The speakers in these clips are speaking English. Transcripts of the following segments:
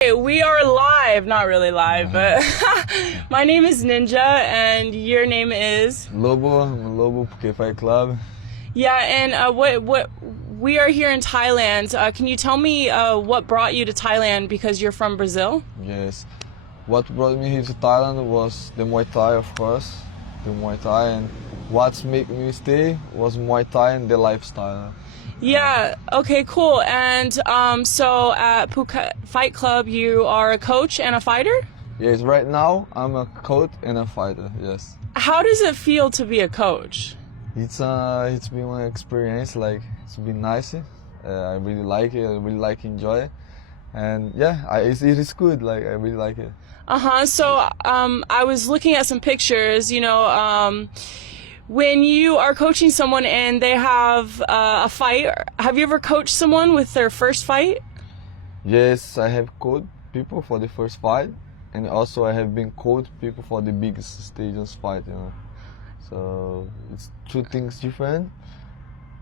Hey, we are live, not really live, but my name is Ninja and your name is Lobo, I'm Lobo Fight Club. yeah. And what we are here in Thailand. Can you tell me what brought you to Thailand because you're from Brazil? Yes. What brought me here to Thailand was the Muay Thai, of course. The Muay Thai, and what's made me stay was Muay Thai and the lifestyle. Yeah. Okay. Cool. And so at Phuket Fight Club, you are a coach and a fighter. Yes, right now I'm a coach and a fighter. Yes. How does it feel to be a coach? It's been an experience. Like it's been nice. I really like it. I really like enjoy it. And yeah, it is good. Like I really like it. So I was looking at some pictures. When you are coaching someone and they have a fight, have you ever coached someone with their first fight? Yes, I have coached people for the first fight, and also I have been coached people for the biggest stages fight. So it's two things different,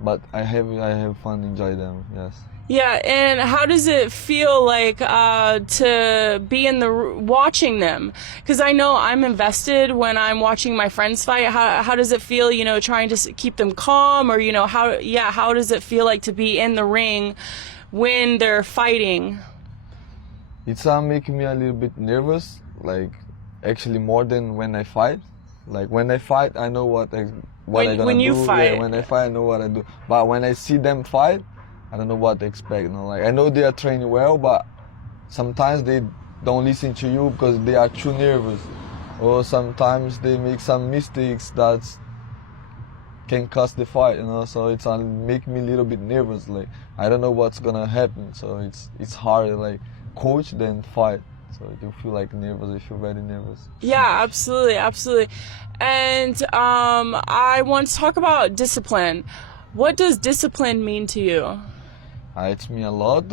but I have fun, enjoy them. Yes. Yeah, and how does it feel like to be in the watching them? Because I know I'm invested when I'm watching my friends fight. How does it feel, trying to keep them calm, or how does it feel like to be in the ring when they're fighting? It's making me a little bit nervous, like actually more than when I fight. Like when I fight, I know what I'm gonna do. When you fight, yeah, when I fight, I know what I do. But when I see them fight, I don't know what to expect. Like I know they are training well, but sometimes they don't listen to you because they are too nervous, or sometimes they make some mistakes that can cost the fight. So it's make me a little bit nervous. Like I don't know what's gonna happen. So it's hard. Like coach then fight. So you feel like nervous. I feel very nervous. Yeah, absolutely, absolutely. And I want to talk about discipline. What does discipline mean to you? It's me a lot.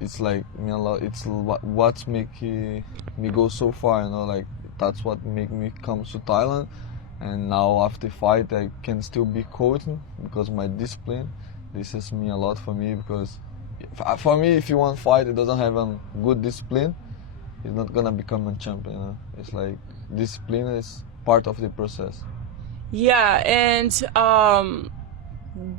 It's like me a lot. It's what's make me go so far. Like that's what make me come to Thailand. And now after fight, I can still be coaching because my discipline. This is me a lot for me because for me, if you want to fight, it doesn't have a good discipline, it's not gonna become a champion. It's like discipline is part of the process. Yeah, and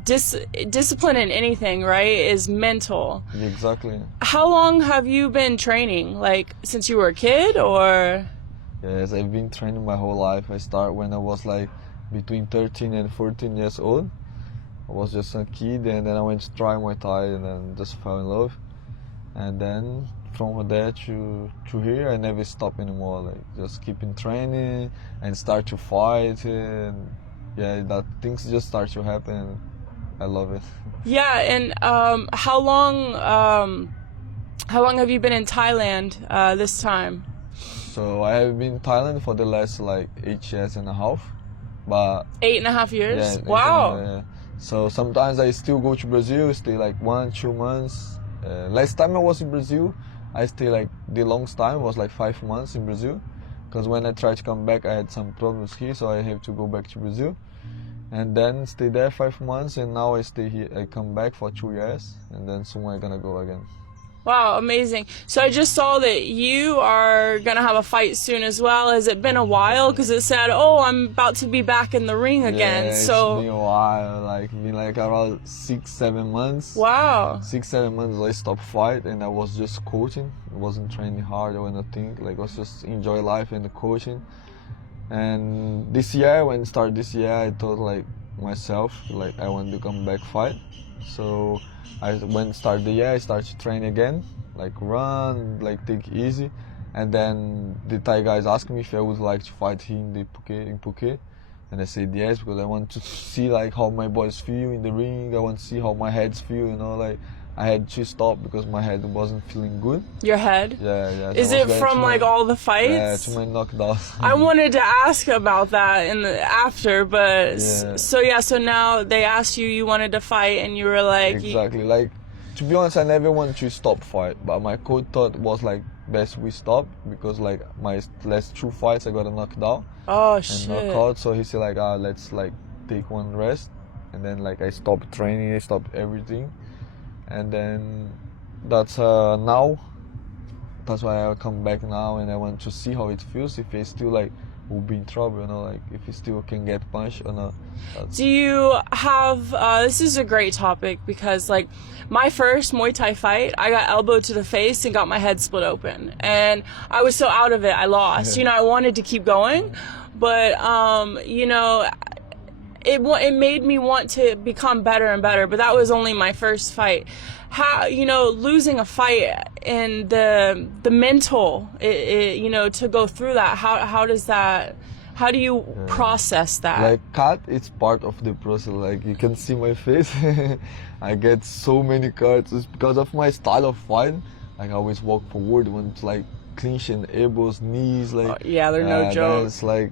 discipline in anything, right, is mental. Exactly. How long have you been training? Like since you were a kid, or? Yes, I've been training my whole life. I started when I was like between 13 and 14 years old. I was just a kid, and then I went to try Muay Thai, and then just fell in love. And then from there to here, I never stop anymore. Like just keeping training and start to fight, and yeah, that things just start to happen. I love it. Yeah, and how long have you been in Thailand this time? So I have been in Thailand for the last like 8 years and a half, but 8.5 years. yeah, Wow. yeah. So sometimes I still go to Brazil, stay like 1-2 months. Last time I was in Brazil, I stay like the longest time was like 5 months in Brazil, because when I tried to come back, I had some problems here, so I have to go back to Brazil, and then stay there 5 months, and now I stay here. I come back for 2 years, and then soon I'm gonna go again. Wow, amazing. So I just saw that you are going to have a fight soon as well. Has it been a while? Because it said, oh, I'm about to be back in the ring again. Yeah, it's been a while, like been like around 6-7 months. Wow. 6-7 months I stopped fight, and I was just coaching. I wasn't training hard or anything. Like I was just enjoy life and the coaching. And this year, when it started this year, I thought like myself, like I want to come back fight. So when start the year, I started to train again, like run, like take it easy. And then the Thai guys asked me if I would like to fight here in Phuket. And I said yes, because I want to see like how my boys feel in the ring. I want to see how my heads feel, like I had to stop because my head wasn't feeling good. Your head? Yeah. Is it from like all the fights? Yeah, to my knockdowns. I wanted to ask about that after, but yeah. So now they asked you wanted to fight, and you were like... Exactly. Like, to be honest, I never wanted to stop fight, but my coach thought was like best we stop, because like my last 2 fights I got a knockdown. Oh, and shit. knockout, so he said like let's like take one rest, and then like I stopped training, I stopped everything, and then that's now that's why I come back now, and I want to see how it feels, if I still like will be in trouble, you know, like if he still can get punched or not. Do you have, this is a great topic because like my first Muay Thai fight, I got elbowed to the face and got my head split open. And I was so out of it, I lost. You know, I wanted to keep going, but, you know, it made me want to become better and better, but that was only my first fight. How, you know, losing a fight and the mental, you know, to go through that, how does that, how do you process that? Like cut, it's part of the process. Like you can see my face, I get so many cuts. It's because of my style of fight. Like I always walk forward when it's like clinching elbows, knees, like yeah, they're no joke. That's like,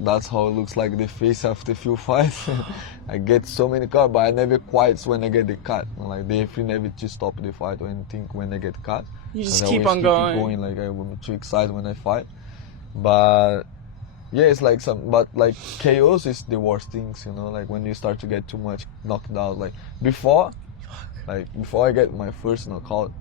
that's how it looks like the face after few fights. I get so many cuts, but I never quiet when I get the cut. Like the referee never to stop the fight or anything when I get cut. You just keep on going. Like I'm too excited when I fight. But yeah, it's like but like KOs is the worst things, you know, like when you start to get too much knocked out. Like before I get my first knockout,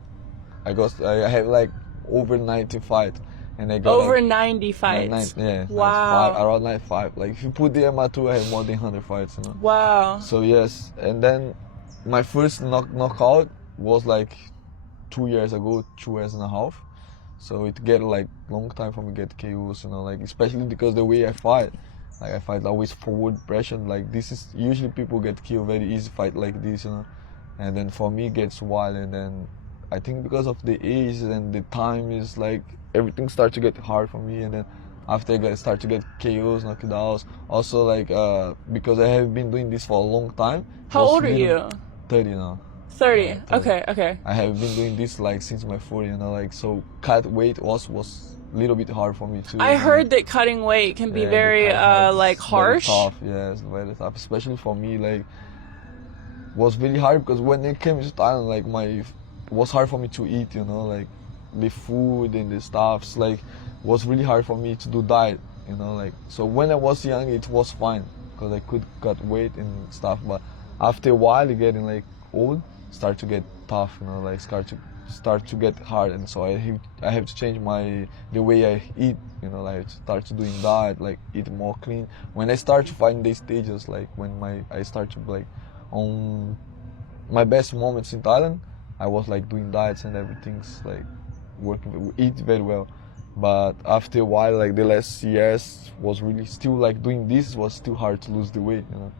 I have like over 90 fights. And I got over like, 90 fights. Yeah. Wow. Around 95. Like if you put the amateur, I have more than 100 fights, you know. Wow. So yes, and then my first knockout was like 2 years ago, 2 years and a half. So it get like long time for me to get KOs, you know, like especially because the way I fight. Like I fight always forward pressure. Like this is usually people get killed very easy fight like this, you know. And then for me it gets wild, and then I think because of the age and the time is like everything starts to get hard for me, and then after I start to get KOs, knockdowns. Also like because I have been doing this for a long time. How old are you? 30 now. 30. Yeah, 30. Okay. I have been doing this like since my 40, you know, like so cut weight was a little bit hard for me too. I heard that cutting weight can be very like harsh. Very tough, yes, very tough. Especially for me, like was really hard because when it came to Thailand, like it was hard for me to eat, you know, like the food and the stuffs, like was really hard for me to do diet, you know, like so when I was young it was fine because I could cut weight and stuff, but after a while getting like old, start to get tough, you know, like start to get hard, and so I have to change the way I eat, you know, like start to doing diet, like eat more clean. When I start to find these stages, like when I start to like on my best moments in Thailand, I was like doing diets and everything's like working, eat very well. But after a while, like the last years was really still like doing this was still hard to lose the weight, you know.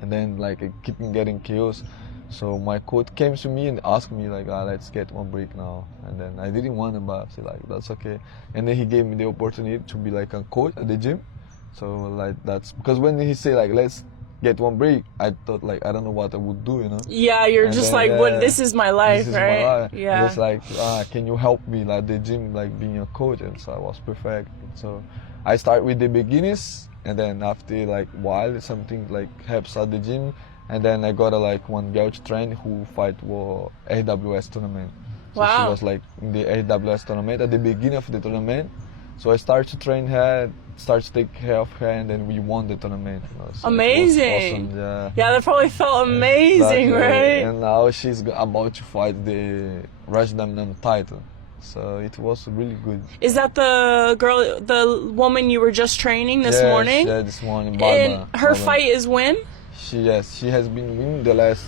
And then like I keep getting KOs. So my coach came to me and asked me like, let's get one break now. And then I didn't want to, but I said like, that's okay. And then he gave me the opportunity to be like a coach at the gym. So like that's because when he said like, let's get one break, I thought like, I don't know what I would do, you know. Yeah, you're and just then, like, what? This is my life, this right? Is my life. Yeah. It's like, can you help me like the gym, like being a coach? And so I was perfect. So I start with the beginners, and then after like while something like helps at the gym. And then I got one girl to train who fight for AWS tournament. So wow. She was like in the AWS tournament at the beginning of the tournament. So I started to train her, started to take care of her, and then we won the tournament. You know, so amazing. It was awesome, yeah. Yeah, that probably felt amazing, exactly. Right? And now she's about to fight the Rajdamnam title. So it was really good. Is that the woman you were just training this morning? Yeah, this morning, Barbara. And her fight is when? She has been winning the last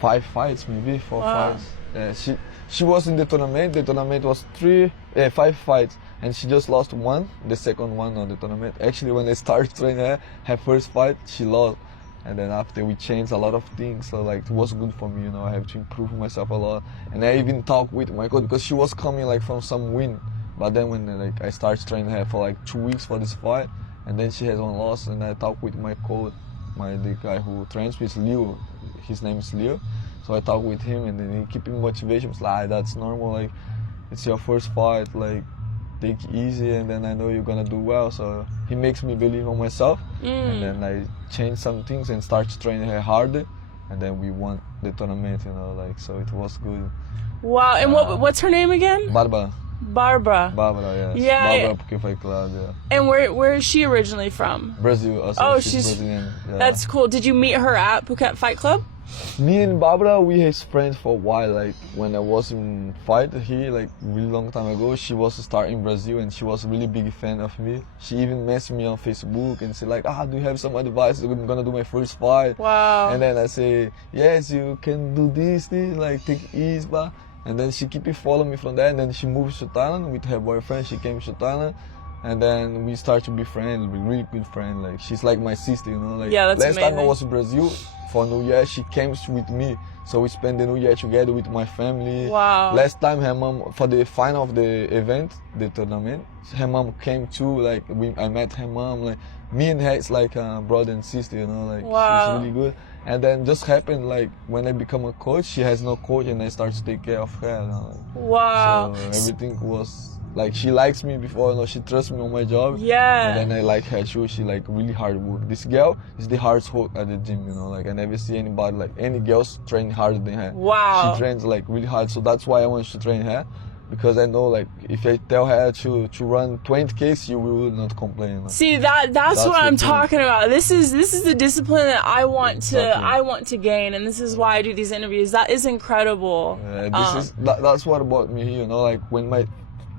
5 fights, maybe 4 fights. Yeah, she was in the tournament. The tournament was 5 fights, and she just lost one, the second one on the tournament. Actually, when I started training her first fight, she lost, and then after we changed a lot of things. So like it was good for me, you know. I have to improve myself a lot, and I even talked with my coach because she was coming like from some win, but then when like I started training her for like 2 weeks for this fight. And then she has one loss, and I talked with my coach, the guy who trains with Leo. His name is Leo. So I talked with him, and then he keep me motivation. It's like, that's normal. Like, it's your first fight. Like, take it easy, and then I know you're gonna do well. So he makes me believe in myself. And then I changed some things and started training her harder. And then we won the tournament. You know, like so it was good. Wow. And what's her name again? Barbara. Barbara, yes. Yeah. Barbara, porque foi claro, yeah. And where is she originally from? Brazil. Also, oh, she's Brazilian. Yeah. That's cool. Did you meet her at Phuket Fight Club? Me and Barbara, we his friends for a while. Like when I was in fight here, like really long time ago, she was starting in Brazil and she was a really big fan of me. She even messaged me on Facebook and said like, do you have some advice? I'm gonna do my first fight. Wow. And then I say, yes, you can do this, like take it easy, blah. And then she keep following me from there. And then she moved to Thailand with her boyfriend. She came to Thailand. And then we start to be friends, be really good friends. Like she's like my sister, you know. Like yeah, that's last amazing. time I was in Brazil for New Year, she came with me, so we spent the New Year together with my family. Wow. Last time her mom, for the final of the event, the tournament, her mom came too. Like I met her mom. Like me and her, it's like brother and sister, you know. Like wow. she's really good. And then just happened like when I become a coach, she has no coach, and I start to take care of her. You know? Wow. So everything was. Like she likes me before, you know, she trusts me on my job. Yeah. And then I like her too. She like really hard work. This girl is the hardest work at the gym, you know. Like I never see anybody like any girls train harder than her. Wow. She trains like really hard, so that's why I want to train her, because I know like if I tell her to run 20K, she will not complain. You know? See that's what I'm talking about. This is the discipline that I want to gain, and this is why I do these interviews. That is incredible. That's what about me, you know. Like when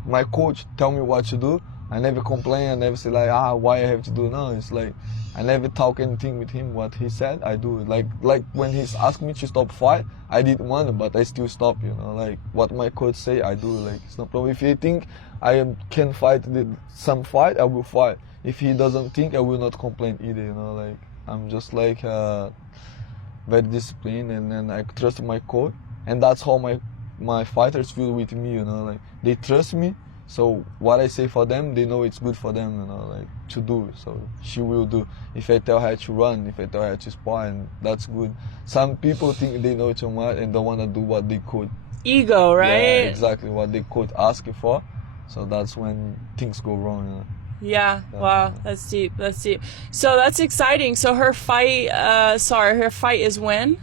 my coach tell me what to do, I never complain. I never say like why I have to do. No, it's like I never talk anything with him. What he said, I do. Like when he's asked me to stop fight, I didn't want to, but I still stop. You know, like what my coach say, I do. Like it's no problem. If he think I can fight some fight, I will fight. If he doesn't think, I will not complain either. You know, like I'm just like very disciplined, and then I trust my coach, and that's how my fighters feel with me, you know, like they trust me, so what I say for them, they know it's good for them, you know, like to do. So she will do. If I tell her to run, if I tell her to spar, and that's good. Some people think they know too much and don't want to do what they could. Ego, right? Yeah, exactly, what they could ask for. So that's when things go wrong, you know. Yeah, wow, that's deep. So that's exciting. So her fight, her fight is when?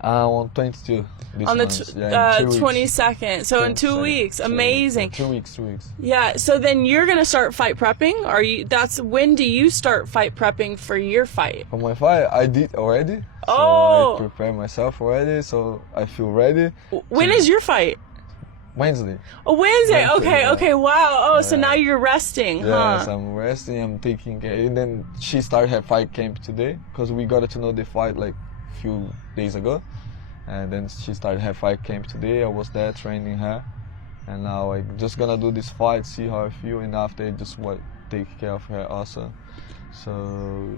On 22. On the 22nd. So in 2 weeks. Amazing. 2 weeks. Yeah. So then you're gonna start fight prepping. When do you start fight prepping for your fight? For my fight, I did already. Oh. So I prepared myself already, so I feel ready. When is your fight? Wednesday. Oh, Wednesday. Okay. Yeah. Okay. Wow. Oh, so now you're resting, huh? Yes, I'm resting. I'm taking care. And then she started her fight camp today, because we got to know the fight like a few days ago. And then she started her fight camp today. I was there training her, and now I'm just gonna do this fight, see how I feel, and after just take care of her also. So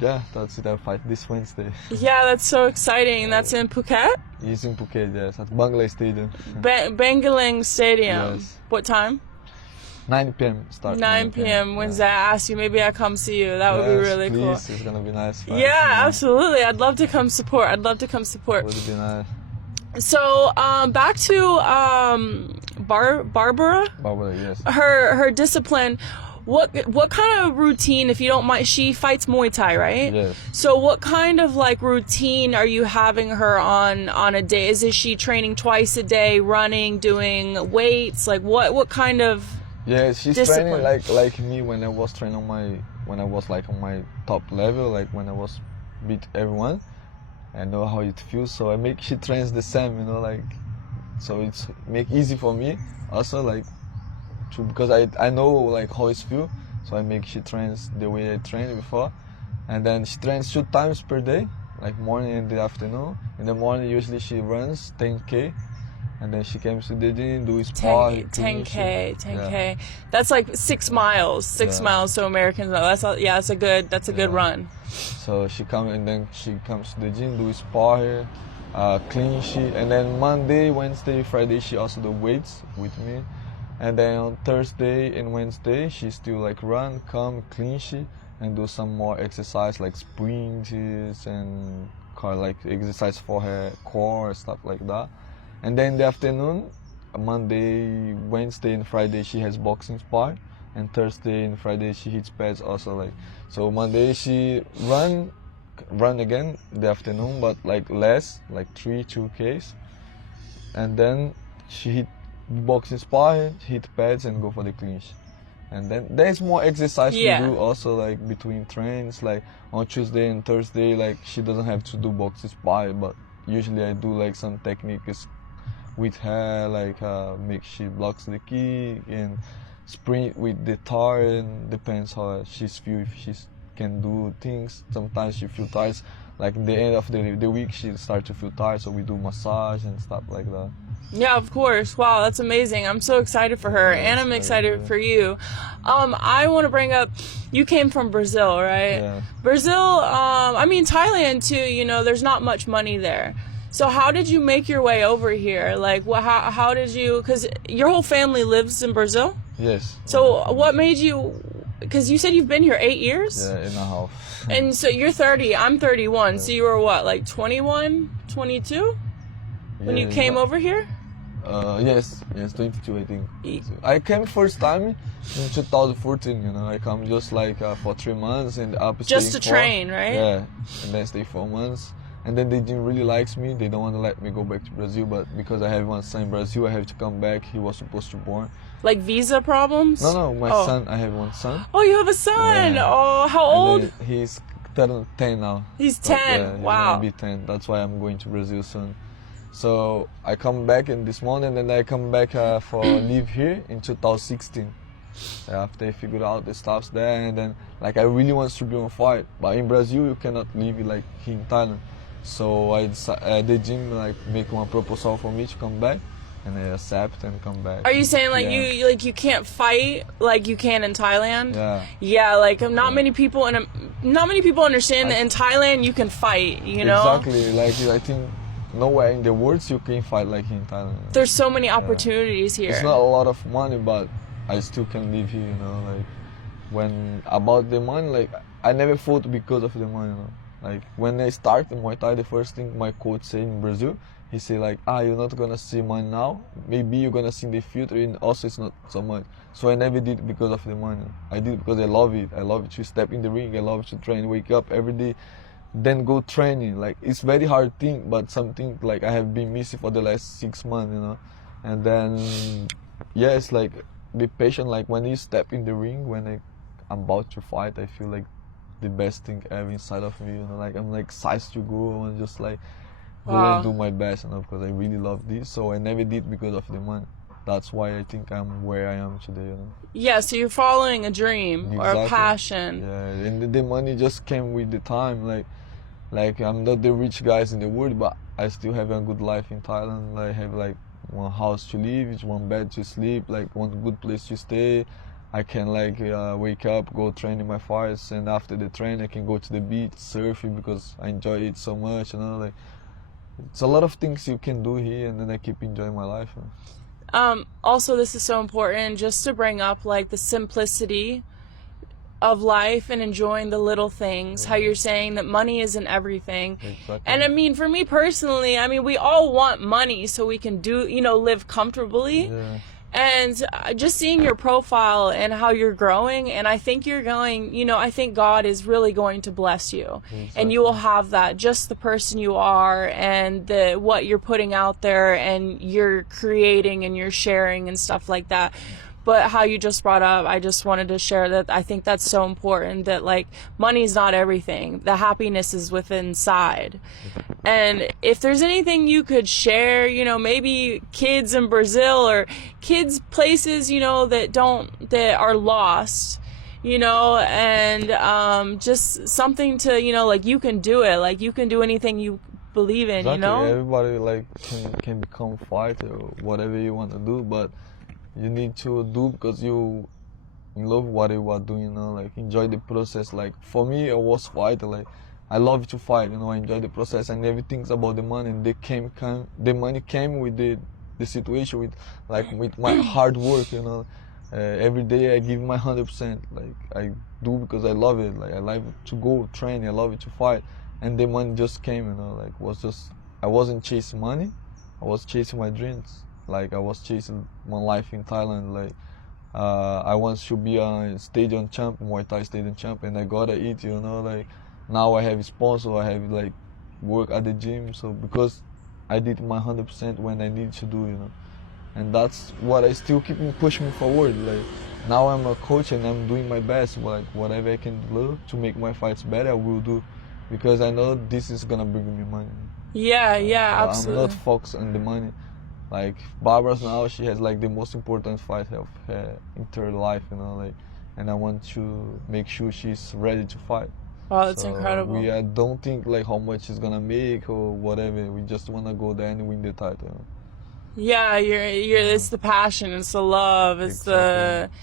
yeah, that's it. I fight this Wednesday. Yeah, that's so exciting. That's in Phuket? It's in Phuket, yes, at Bangla Stadium. Bangalang Stadium. Yes. What time? 9 p.m. start. 9 p.m. Wednesday. I ask you, maybe I come see you. That would be really please. cool. It's gonna be nice. Fight. Yeah, absolutely. I'd love to come support. Would be nice. So back to Barbara. Barbara, yes. Her discipline. What kind of routine, if you don't mind? She fights Muay Thai, right? Yes. So what kind of like routine are you having her on a day? Is she training twice a day, running, doing weights? Like what kind of? Yeah, she's discipline? training like me when I was training when I was like on my top level, like when I was beat everyone. I know how it feels, so she trains the same, you know, like so it's make easy for me also, like because I know like how it feels, so she trains the way I trained before, and then she trains 2 times per day, like morning and the afternoon. In the morning usually she runs 10K. And then she comes to the gym, do spar. 10K. Yeah. That's like 6 miles. 6 miles, so Americans know. That's a good run. So she comes to the gym, do spar, clean sheet, and then Monday, Wednesday, Friday she also do weights with me. And then on Thursday and Wednesday she still like run, come, clean sheet, and do some more exercise like sprints and like exercise for her core, stuff like that. And then in the afternoon, Monday, Wednesday, and Friday she has boxing spar, and Thursday and Friday she hits pads also. Like so, Monday she run again in the afternoon, but like less, like 2Ks, and then she hit boxing spar, hit pads, and go for the clinch. And then there's more exercise to do also, like between trains. Like on Tuesday and Thursday, like she doesn't have to do boxing spar, but usually I do like some techniques with her, like make she blocks the kick and sprint with the tar, and depends how she's feel, if she can do things. Sometimes she feel tired, like in the end of the week she start to feel tired, so we do massage and stuff like that. Yeah, of course. Wow, that's amazing. I'm so excited for her, and I'm excited for you. I want to bring up, you came from Brazil, right? Yeah. Brazil, I mean Thailand too, you know, there's not much money there. So how did you make your way over here? Like, how did you, because your whole family lives in Brazil? Yes. So what made you, because you said you've been here 8 years? Yeah, and a half. And so you're 30, I'm 31, so you were what, like 21, 22? When you came over here? Yes, 22 I think. I came first time in 2014, you know. I come just like for 3 months and up just to train, right? Yeah, and then stay 4 months. And then they didn't really like me. They don't want to let me go back to Brazil, but because I have one son in Brazil, I have to come back. He was supposed to born. Like visa problems? No, my son. I have one son. Oh, you have a son. Yeah. Oh, how old? He's 10 now. He's 10. Yeah, he's wow. gonna be 10. That's why I'm going to Brazil soon. So I come back in this morning, and I come back for live here in 2016. After I figured out the stuffs there, and then like I really want to be on fight, but in Brazil you cannot live like here in Thailand. So I decided, the gym like make one proposal for me to come back, and I accept and come back. Are you saying like you can't fight like you can in Thailand? Yeah. Yeah, like not many people understand that in Thailand you can fight. You know. Exactly. Like I think nowhere in the world you can fight like in Thailand. There's so many opportunities here. It's not a lot of money, but I still can live here. You know, like when about the money, like I never fought because of the money. You know? Like when I started Muay Thai, the first thing my coach said in Brazil, he said like, you're not gonna see money now. Maybe you're gonna see in the future, and also it's not so much. So I never did it because of the money. I did it because I love it. I love to step in the ring. I love to train, wake up every day, then go training. Like it's very hard thing, but something like I have been missing for the last 6 months, you know. And then yes, like be patient. Like when you step in the ring, when I'm about to fight, I feel like the best thing ever inside of me, you know, like I'm like excited to go and just like go and do my best, you know, because I really love this. So I never did because of the money. That's why I think I'm where I am today, you know. Yeah, so you're following a dream or a passion. Yeah, and the money just came with the time. Like I'm not the rich guys in the world, but I still have a good life in Thailand. I have like one house to live, one bed to sleep, like one good place to stay. I can like wake up, go train in my fights, and after the train I can go to the beach, surfing, because I enjoy it so much, you know. Like it's a lot of things you can do here, and then I keep enjoying my life. You know? Also, this is so important just to bring up like the simplicity of life and enjoying the little things. How you're saying that money isn't everything. Exactly. And I mean, for me personally, I mean, we all want money so we can do, you know, live comfortably. Yeah. And just seeing your profile and how you're growing, and I think you're going, you know, I think God is really going to bless you. Exactly. And you will have that, just the person you are and what you're putting out there and you're creating and you're sharing and stuff like that. But how you just brought up, I just wanted to share that I think that's so important, that like money's not everything. The happiness is within inside. And if there's anything you could share, you know, maybe kids in Brazil or kids places, you know, that are lost, you know, and just something to, you know, like you can do it, like you can do anything you believe in, exactly. You know? Everybody like can become fighter or whatever you want to do, but you need to do because you love what you are doing, you know, like enjoy the process. Like for me, I was fighter, like I love to fight, you know, I enjoy the process. I never think about the money, and the money came with the situation, with my hard work, you know. Every day I give my 100%, like I do because I love it, like I like to go train, I love it to fight, and the money just came, you know, like I wasn't chasing money, I was chasing my dreams. Like I was chasing my life in Thailand. Like I want to be a stadium champ, Muay Thai stadium champ, and I gotta eat, you know. Like now I have a sponsor, I have like work at the gym. So because I did my 100% when I need to do, you know, and that's what I still keep pushing me forward. Like now I'm a coach and I'm doing my best. Like whatever I can do to make my fights better, I will do, because I know this is gonna bring me money. Yeah, yeah, I'm absolutely. not focused on the money. Like Barbara now, she has like the most important fight of her entire life, you know, like, and I want to make sure she's ready to fight. Wow, that's So incredible. we don't think like how much she's gonna make or whatever. We just wanna go there and win the title. You know? Yeah, it's the passion, it's the love, it's the. Exactly.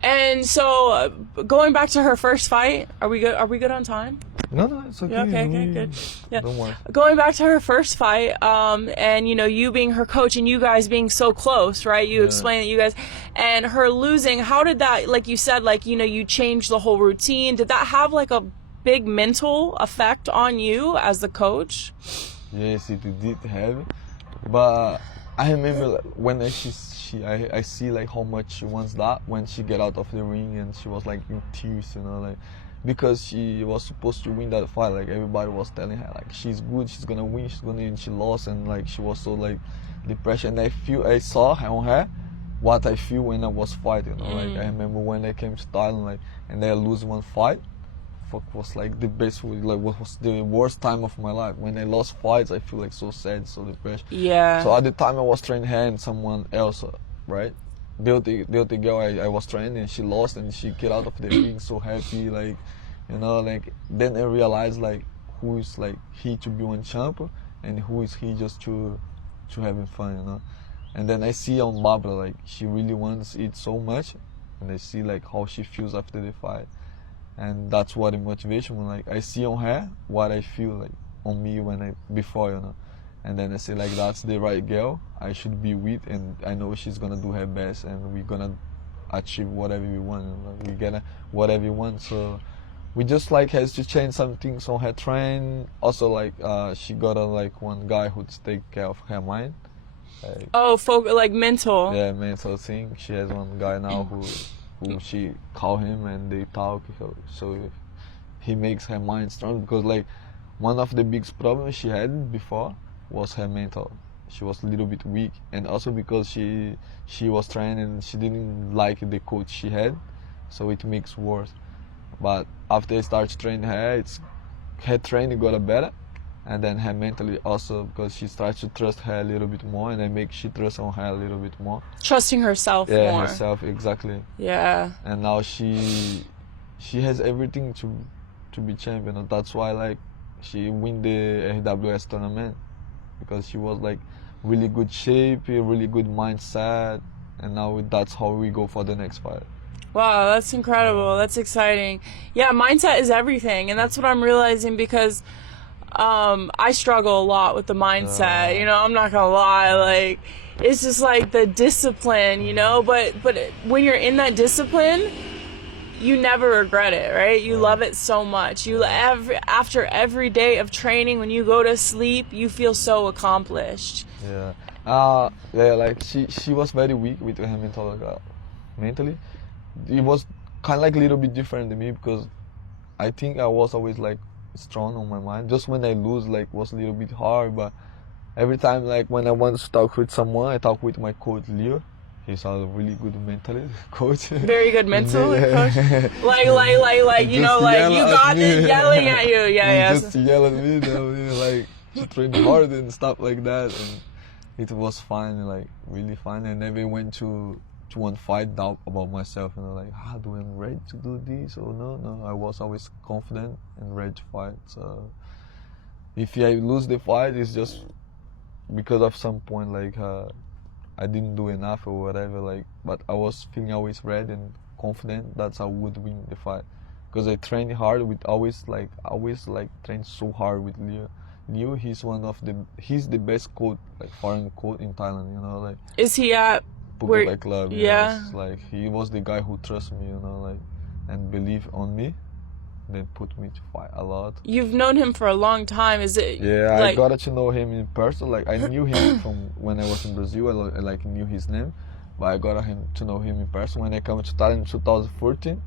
And so, going back to her first fight, are we good? Are we good on time? No, it's okay. Yeah, okay, good. Yeah. Don't worry. Going back to her first fight, and you know, you being her coach and you guys being so close, right? You Yeah. explained that you guys, and her losing, how did that, like you said, like, you know, you changed the whole routine. Did that have like a big mental effect on you as the coach? Yes, it did have, but I remember like, when I see like how much she wants that when she get out of the ring and she was like in tears, you know, like because she was supposed to win that fight. Like everybody was telling her like she's good, she's gonna win, she's gonna win. She lost and like she was so like depressed. And I saw on her what I feel when I was fighting. You know, like I remember when I came to Thailand, like and I lose one fight. Fuck was like the best, like what was the worst time of my life. When I lost fights, I feel like so sad, so depressed. Yeah. So at the time I was training her and someone else, right? The other girl I was training, and she lost and she get out of the ring so happy, like, you know, like then I realized like who is like he to be one champion and who is he just to having fun, you know. And then I see on Barbara like she really wants it so much, and I see like how she feels after the fight. And that's what the motivation when like I see on her what I feel like on me when I before, you know. And then I say like that's the right girl I should be with, and I know she's gonna do her best and we're gonna achieve whatever we want, you know? We get whatever we want. So we just like has to change some things on her train. Also like she got a like one guy who take care of her mind. Like, Oh, like mental. yeah, mental thing. She has one guy now who she call him and they talk, so he makes her mind strong, because like one of the biggest problems she had before was her mental. She was a little bit weak, and also because she was training and she didn't like the coach she had, so it makes worse. But after I started training her, it's her training got better, and then her mentally also, because she starts to trust her a little bit more, and I make she trust on her a little bit more. Trusting herself Yeah, more. herself, exactly. Yeah. And now she has everything to be champion. And that's why like she win the AWS tournament, because she was like really good shape, a really good mindset, and now that's how we go for the next fight. Wow, that's incredible. That's exciting. Yeah, mindset is everything, and that's what I'm realizing, because I struggle a lot with the mindset. You know, I'm not gonna lie. Like, it's just like the discipline, you know. But when you're in that discipline, you never regret it, right? You love it so much. After every day of training, when you go to sleep, you feel so accomplished. Yeah. Yeah, like she was very weak with her mentally. It was kind of like a little bit different than me, because I think I was always like strong on my mind. Just when I lose, like, was a little bit hard. But every time, like when I want to talk with someone, I talk with my coach Leo. He's a really good mentalist coach. Very good mental coach. Like you know, like you got it, yelling at you. Yeah, He just yell at me, like to train hard and stuff like that. And it was fun, like really fun. I never went to one fight doubt about myself, you know, like do I ready to do this or no. I was always confident and ready to fight. So if I lose the fight, it's just because of some point, like I didn't do enough or whatever, like, but I was feeling always ready and confident that I would win the fight, because I trained hard with always trained so hard with Leo. Leo, he's the best coach, like foreign coach in Thailand, you know, like. Is he at Where, club? Yeah. Yes. Like he was the guy who trusted me, you know, like, and believed on me, then put me to fight a lot. You've known him for a long time. Is it? Yeah, like, I got to know him in person. Like I knew him from when I was in Brazil. I like knew his name, but I got to know him in person when I came to Thailand in 2014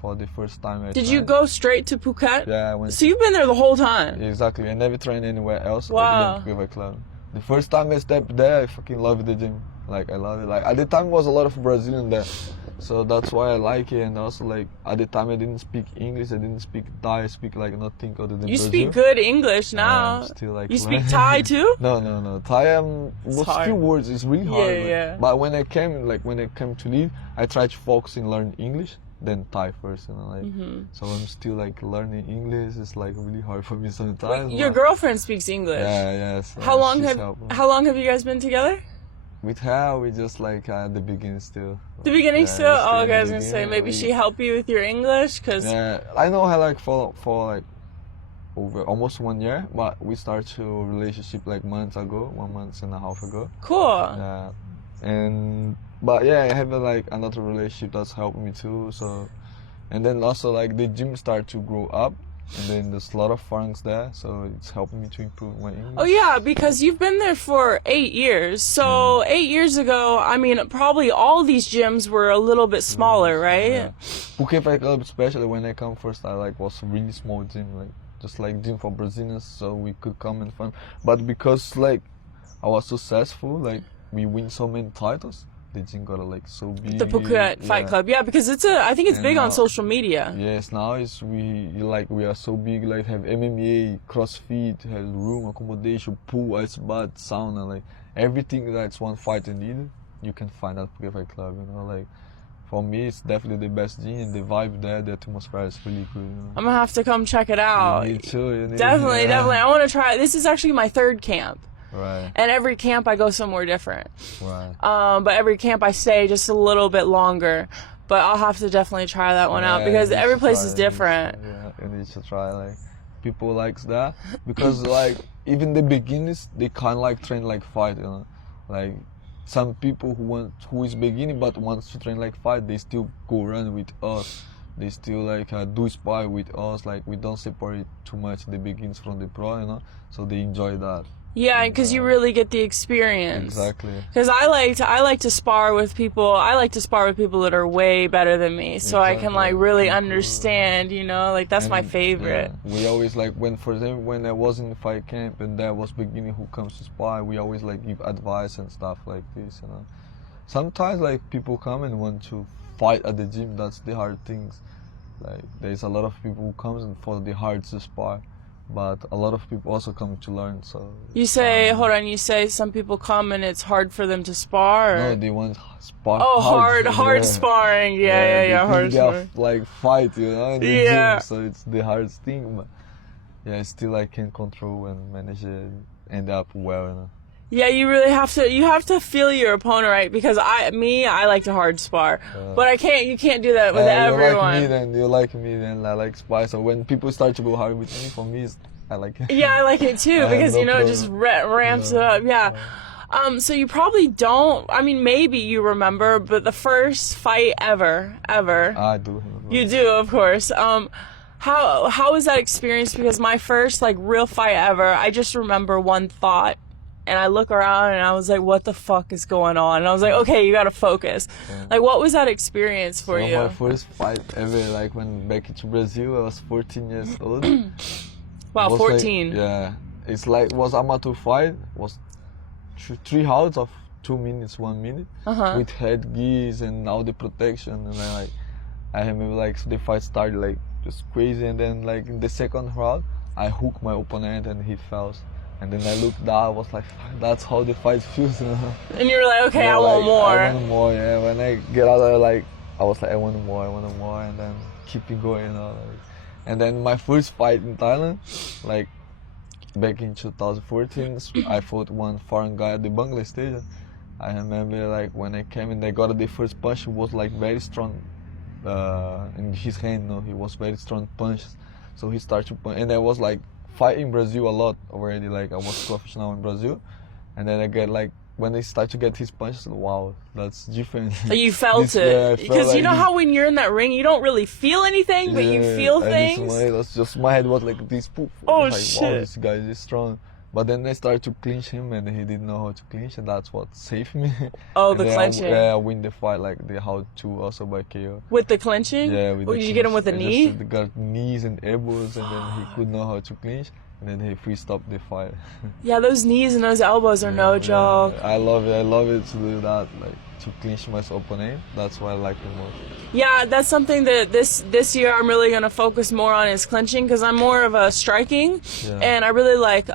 for the first time. Did you go straight to Phuket? Yeah, I went. So you've been there the whole time. Exactly. I never trained anywhere else. Wow. Other than club. The first time I stepped there, I fucking loved the gym. Like I love it. Like at the time, was a lot of Brazilian there, So that's why I like it. And also like at the time I didn't speak English, I didn't speak Thai, I speak like nothing other than You Brazil. speak good English now. I'm still like You speak learning. Thai too? No. Thai was hard. few words. It's really hard. Yeah, yeah. But when I came to live, I tried to focus in learning English, then Thai first. You know, like so I'm still like learning English. It's like really hard for me sometimes. Your girlfriend speaks English. Yeah, yes. How long have you guys been together? With her, we just like at the beginning still. The beginning still? still Oh, in okay, I was the gonna say, beginning, maybe she helped you with your English? Cause Yeah, I know her like for like over almost 1 year, but we started a relationship like months ago, 1 month and a half ago. Cool. Yeah, but yeah, I have like another relationship that's helping me too. So, and then also like the gym started to grow up, and then there's a lot of foreigners there, so it's helping me to improve my English. Oh yeah, because you've been there for 8 years. So 8 years ago, I mean, probably all these gyms were a little bit smaller, right? Yeah. Porque Fight Club, especially when I come first, I like was a really small gym, like just like gym for Brazilians, so we could come and fun. But because like I was successful, like we win so many titles, the gym got like so big. The Phuket Fight Club, yeah, because I think it's And big on now- social media. Yes, now we are so big, like have MMA, CrossFit, have room, accommodation, pool, ice bath, sauna, like everything that's one fighter needed, you can find at Phuket Fight Club. You know, like for me, it's definitely the best gym, and the vibe there, the atmosphere is really good. You know? I'm gonna have to come check it out. You need to, you need- Definitely, yeah. definitely. I want to try. This is actually my 3rd camp, Right, and every camp I go somewhere different. right. But every camp I stay just a little bit longer. But I'll have to definitely try that one out Yeah, because you need every to place try is it, different. Yeah, you need to try. Like people likes that because like even the beginners, they can't like train like fight. You know, like some people who is beginning but wants to train like fight, they still go run with us. They still like do spar with us. Like we don't separate too much the beginners from the pro. You know, so they enjoy that. Yeah, because you really get the experience. Exactly. Because I like to spar with people. I like to spar with people that are way better than me, so I can like really understand. You know, like that's my favorite. Yeah, we always like for example, when I was in the fight camp and there was beginning who comes to spar, we always like give advice and stuff like this. You know, sometimes like people come and want to fight at the gym. That's the hard things. Like there's a lot of people who comes and for the hard to spar. But a lot of people also come to learn. So You say, hold on, you say some people come and it's hard for them to spar? Or? no, they want spar. Oh, hard yeah. sparring. Yeah, hard sparring. Like fight, you know, in the Yeah. gym, so it's the hardest thing. But yeah, still I can control and manage it, end up well, you know. Yeah, you really have to feel your opponent right because I like to hard spar, but you can't do that with everyone. You like me, then I like spar. So when people start to go hard with me, for me, I like it. Yeah, I like it too I because have you know no it just ramps it up. Yeah. So you probably don't. I mean, maybe you remember, but the first fight ever. I do. You do, of course. How was that experience? Because my first like real fight ever, I just remember one thought. And I look around and I was like, what the fuck is going on? And I was like, okay, you gotta focus. Yeah. Like, what was that experience for you? My first fight ever, like when back to Brazil, I was 14 years old. Wow, Was 14. Like, yeah, it's like was amateur fight. Was 3 rounds of 2 minutes, 1 minute, with headgears and all the protection. And then like I remember like the fight started like just crazy, and then like in the second round, I hooked my opponent and he fell. And then I looked down, I was like, that's how the fight feels, you know? And you were like, okay, yeah, I want more. I want more, yeah. When I get out there, like, I was like, I want more, and then keeping going, you know? Like, and then my first fight in Thailand, like, back in 2014, I fought one foreign guy at the Bangladesh Stadium. I remember, like, when I came and I got the first punch, it was, like, very strong in his hand, you know? He was very strong punches. So he started to punch, and I was, like, fight in Brazil a lot already, like I was professional in Brazil, and then I get like when I start to get his punches, wow, that's different. You felt it because you know how when you're in that ring you don't really feel anything, but you feel things. That's just my head was like this. Poof. Oh like, shit! Wow, this guy is strong. But then I started to clinch him, and he didn't know how to clinch, and that's what saved me. Oh, the clinching. I win the fight, like the how to also by KO. With the clinching? Yeah. With did you get him with a knee? Just got knees and elbows, and then he could know how to clinch. And then he free stopped the fight. Yeah, those knees and those elbows are no joke. I love it to do that. Like to clinch my opponent. That's why I like the most. Yeah, that's something that this year I'm really going to focus more on is clinching, because I'm more of a striking, Yeah. and I really like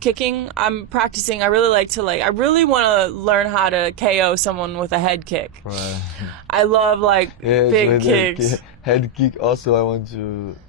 kicking. I'm practicing. I really like to I really want to learn how to KO someone with a head kick. Right. I love Yeah, big so kicks. head kick also I want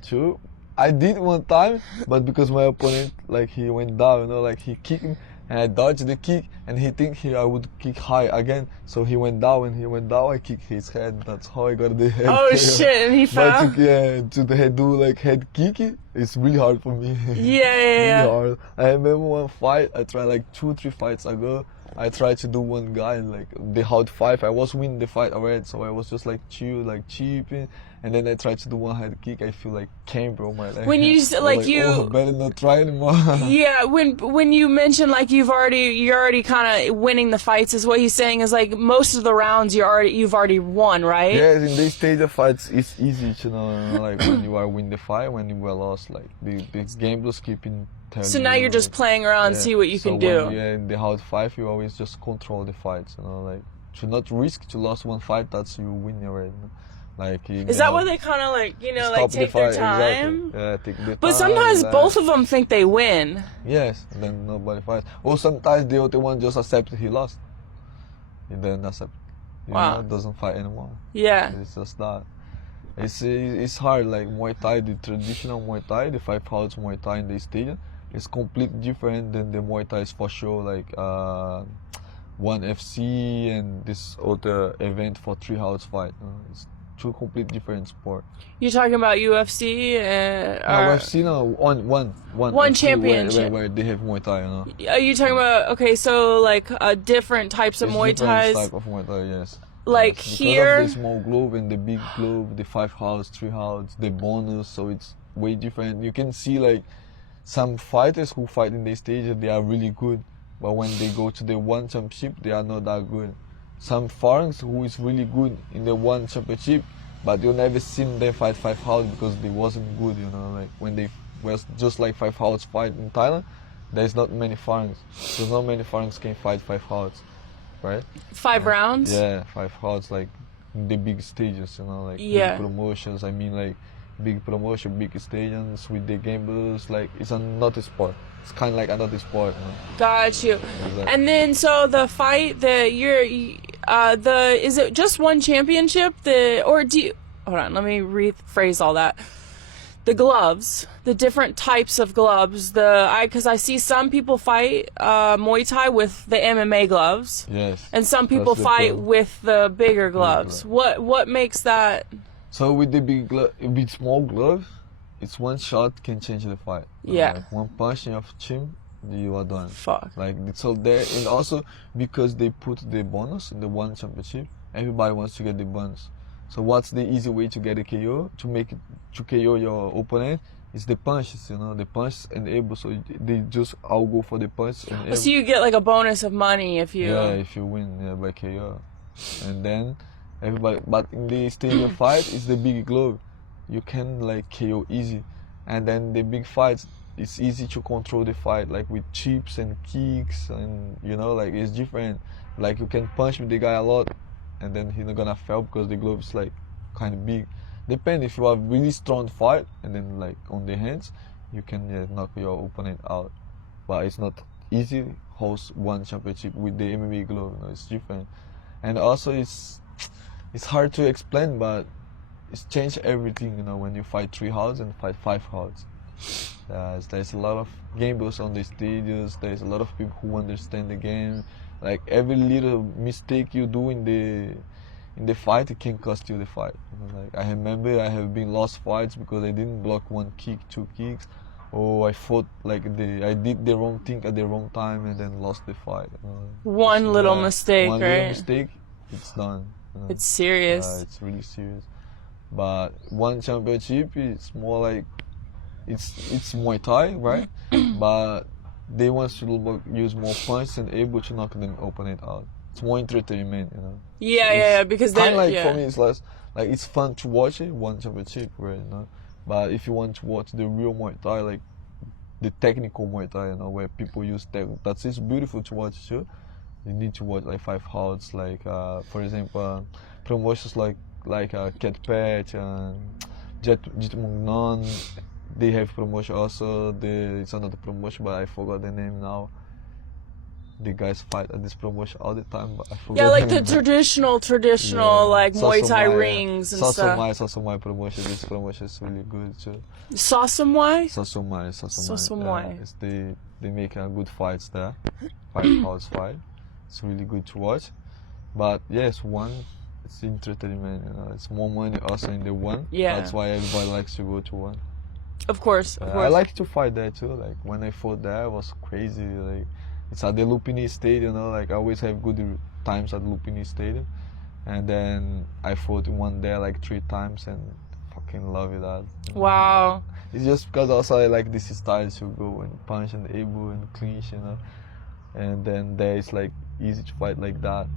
to. I did one time, but because my opponent he went down, he kicked me and I dodged the kick and he think I would kick high again, so he went down. When he went down, I kicked his head. That's how I got the head. Oh KO. shit! And he fell. But to do head kick, it's really hard for me. Yeah. Really hard. I remember one fight I tried 2-3 fights ago. I tried to do one guy the hard 5. I was winning the fight already, so I was just chill, cheaping, and then I tried to do one head kick. I feel came bro my leg. When you oh, better not try anymore. Yeah, when you mention you're already kind of winning the fights, is what he's saying is most of the rounds you've already won, right? Yes, in this stage of fights it's easy to know when you are win the fight, when you were lost, the gamblers keeping. So now you're just playing around and see what you can do. In the hard 5 you always just control the fights, to not risk to lose one fight, that's you win already. Is that why they kind of take their time? Exactly. Yeah, take the time. But sometimes both of them think they win. Yes, and then nobody fights. Or sometimes the other one just accepts he lost. He doesn't accept. Doesn't fight anymore. Yeah. It's just that. It's hard. Muay Thai, the traditional Muay Thai, the 5 rounds Muay Thai in the stadium, is completely different than the Muay Thai for sure. One FC and this other event for 3 rounds fight. It's two completely different sport. You're talking about UFC? UFC One FC championship where they have Muay Thai. Are you talking about different types of Muay Thais? Different type of Muay Thai, yes. Here, because of the small glove and the big glove, the 5 rounds, 3 rounds, the bonus, so it's way different. You can see some fighters who fight in the stage, they are really good, but when they go to the one championship, they are not that good. Some foreigners who is really good in the one championship, but you never seen them fight 5 rounds because they wasn't good. When they was just 5 rounds fight in Thailand, there's not many foreigners. There's not many foreigners can fight 5 rounds. Right? 5 rounds? Yeah, 5 rounds, the big stages, Yeah. big promotions. I mean, big promotion, big stadiums with the gamblers. It's another sport. It's kind of like another sport. Got you. Exactly. And then, so the fight that is it just one championship? Or do you, hold on, let me rephrase all that. The gloves, the different types of gloves, because I see some people fight Muay Thai with the MMA gloves. Yes. And some people fight with the bigger gloves. What makes that? So with the with small gloves, it's one shot can change the fight. Yeah. One punch in your chin, you are done. Fuck. So there, and also because they put the bonus in the one championship, everybody wants to get the bonus. So what's the easy way to get a KO, to KO your opponent, is the punches, the punch and elbow. So they just all go for the punch and elbow. So you get a bonus of money if you... Yeah, if you win by KO. And then everybody, but in the stadium fight, it's the big glove. You can KO easy. And then the big fights, it's easy to control the fight, with chips and kicks, and it's different. You can punch with the guy a lot, and then he's not gonna fail because the glove is kind of big. Depends if you have really strong fight, and then on the hands, you can knock your opponent out. But it's not easy host one championship with the MMA glove. It's different, and also it's hard to explain, but it's changed everything. When you fight 3 rounds and fight 5 rounds. There's a lot of gamblers on the stadiums. There's a lot of people who understand the game. Every little mistake you do in the fight, it can cost you the fight. I remember I have been lost fights because I didn't block 1 kick, 2 kicks, or I fought I did the wrong thing at the wrong time and then lost the fight. One little mistake, one right? little mistake, it's done. It's serious. It's really serious. But one championship is more it's Muay Thai, right? But they want to use more punches and able to knock them opponent out. It's more entertainment, Yeah, because kind of for me, it's less it's fun to watch it, one championship, right? But if you want to watch the real Muay Thai, the technical Muay Thai, where people use tech, it's beautiful to watch too. You need to watch like 5 rounds, like for example, promotions like Cat Pet and Jet Mungnon. They have promotion also. It's another promotion, but I forgot the name now. The guys fight at this promotion all the time, but I forgot. Yeah, like the the name. traditional like Muay Thai Sosomai, rings and stuff. Sosomai promotion. This promotion is really good too. Sosomai? Sosomai. They make good fights there. 5 rounds fight. It's really good to watch. But yes, it's entertainment. It's more money also in the one. Yeah. That's why everybody likes to go to one. Of course. I like to fight there too. Like when I fought there, it was crazy. Like it's at the Lupini Stadium. Like I always have good times at Lupini Stadium. And then I fought one there like 3 times and fucking love it. Wow. It's just because also I like this style to go and punch and elbow and clinch, And then there it's like easy to fight like that,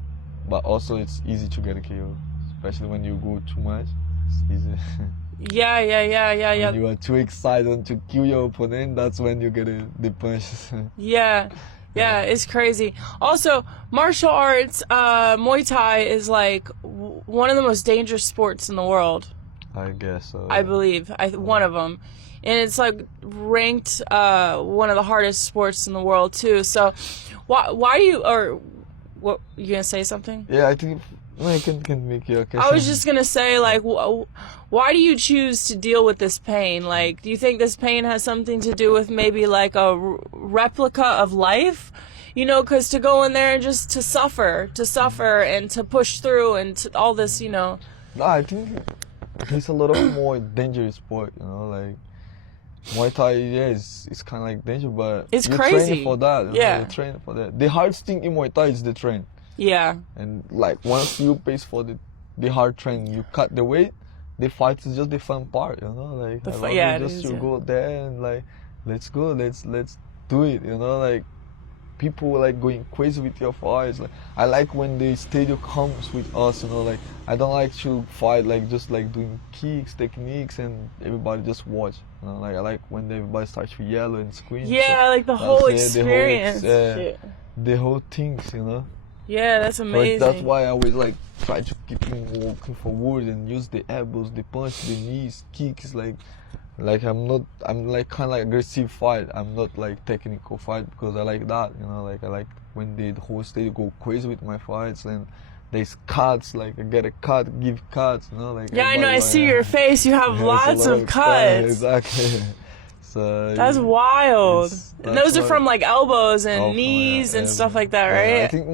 but also it's easy to get a KO, especially when you go too much. It's easy. Yeah. When you are too excited to kill your opponent, that's when you get the punches. Yeah, it's crazy. Also, martial arts, Muay Thai is like one of the most dangerous sports in the world. I guess so. I believe one of them, and it's like ranked one of the hardest sports in the world too. So, why do you or what you gonna say something? Yeah, I think I can make your question. I was just gonna say like, why do you choose to deal with this pain? Like, do you think this pain has something to do with maybe like a replica of life? Because to go in there and just to suffer and to push through and to all this, No, I think it's a lot of more dangerous sport. Like Muay Thai, it's kind of like danger, but it's you're crazy. training for that. Yeah, you're training for that. The hardest thing in Muay Thai is the train. Yeah. And like once you pay for the hard training, you cut the weight. The fight is just the fun part, Like you go there and like, let's go, let's do it, Like people like going crazy with your fights. Like I like when the stadium comes with us, Like I don't like to fight like just like doing kicks, techniques, and everybody just watch. Like I like when everybody starts to yell and scream. Yeah, so like the whole experience. The whole things, Yeah, that's amazing. But that's why I always like try to keep walking forward and use the elbows, the punch, the knees, kicks. Like I'm like kind of like aggressive fight. I'm not like technical fight because I like that. Like I like when the whole stage go crazy with my fights and there's cuts. Like I get a cut, give cuts. Like yeah, I know. I see your face. You have lots of cuts. Exactly. So that's wild. And those are from like elbows and from, knees and stuff like that, right? I think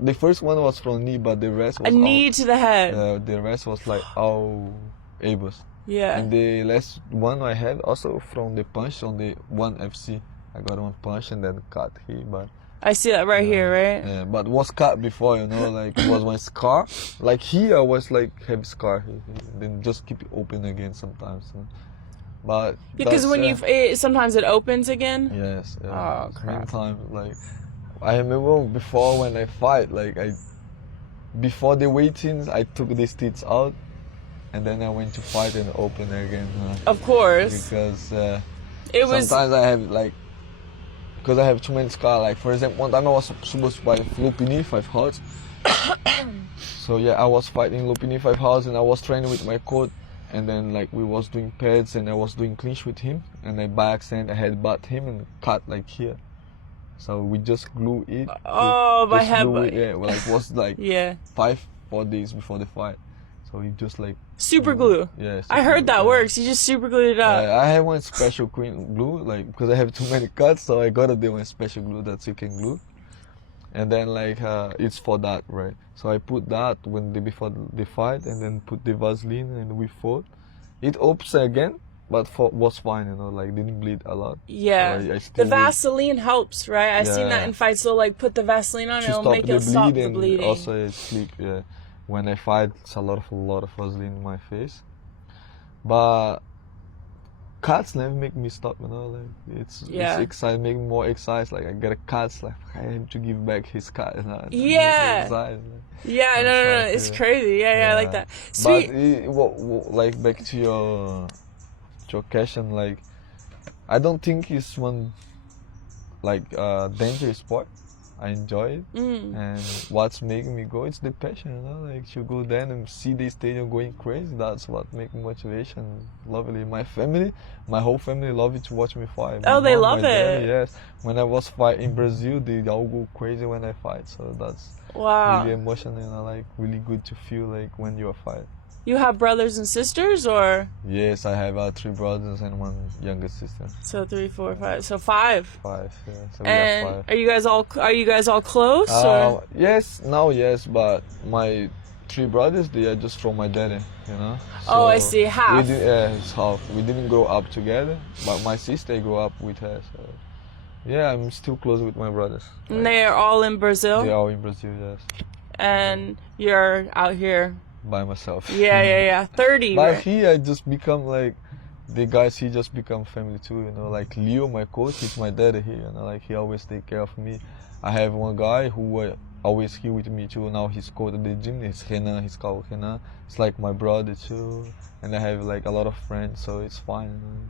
the first one was from knee, but the rest was a knee to the head. The rest was like all elbows. Yeah. And the last one I had also from the punch on the one FC. I got one punch and then cut here, but I see that right here, right? Yeah, but was cut before, like it was my scar. Like here I was like have scar here, then just keep it open again sometimes. But because when sometimes it opens again. Yes. Oh crap. Many times, like I remember before when I fight, like before the weightings, I took the stitch out, and then I went to fight and open again. Of course. Because sometimes I have like because I have too many scars. Like for example, one time I was supposed to fight Lupini 5 rounds. So yeah, I was fighting Lupini 5 rounds, and I was training with my coach. And then like we was doing pads and I was doing clinch with him, and I by accident I had butt him and cut like here. So we just glue it. Oh, by headbutt. Yeah, well, like was like 5-4 days before the fight. So we just like super glue. Yeah. I heard that works. You just super glued it up. I have one special glue, like because I have too many cuts, so I gotta do one special glue that you can glue. And then like it's for that, right? So I put that before the fight, and then put the Vaseline, and we fought. It opens again, but was fine, like didn't bleed a lot. Yeah, so the Vaseline helps, right? I've seen that in fights. So like put the Vaseline on, it'll make it stop the bleeding. Also it sleep. Yeah, when I fight, it's a lot of Vaseline in my face, but cuts never make me stop, like it's exciting, make me more excited. Like I get a cut, like I have to give back his cut. Yeah, no, it's crazy. Yeah, I like that. Sweet. But like back to your question, like I don't think it's one like dangerous sport. I enjoy it. And what's making me go, it's the passion, you know, like to go there and see the stadium going crazy. That's what makes motivation lovely. My family, my whole family love it to watch me fight. Oh, My they mom, love my dad, it. yes. When I was fighting in Brazil, they all go crazy when I fight. So that's Wow. really emotional and like really good to feel like when you are fight. You have brothers and sisters, or? Yes, I have 3 brothers and 1 younger sister. So 3, 4, 5. So 5. 5, yeah. So we And have 5. are you guys all close? Or? Yes, now yes, but my 3 brothers, they are just from my daddy, you know. Oh, I see, half. Yeah, it's half. We didn't grow up together, but my sister grew up with her. So yeah, I'm still close with my brothers. And they are all in Brazil? They are all in Brazil, yes. And you're out here? By myself. Yeah. 30. But Right? here I just become like the guys. He just become family too, you know. Like Leo, my coach, he's my daddy here, you know. Like he always take care of me. I have one guy who always here with me too. Now he's coach at the gym. It's Renan. He's called Renan. It's like my brother too. And I have like a lot of friends, so it's fine. You know?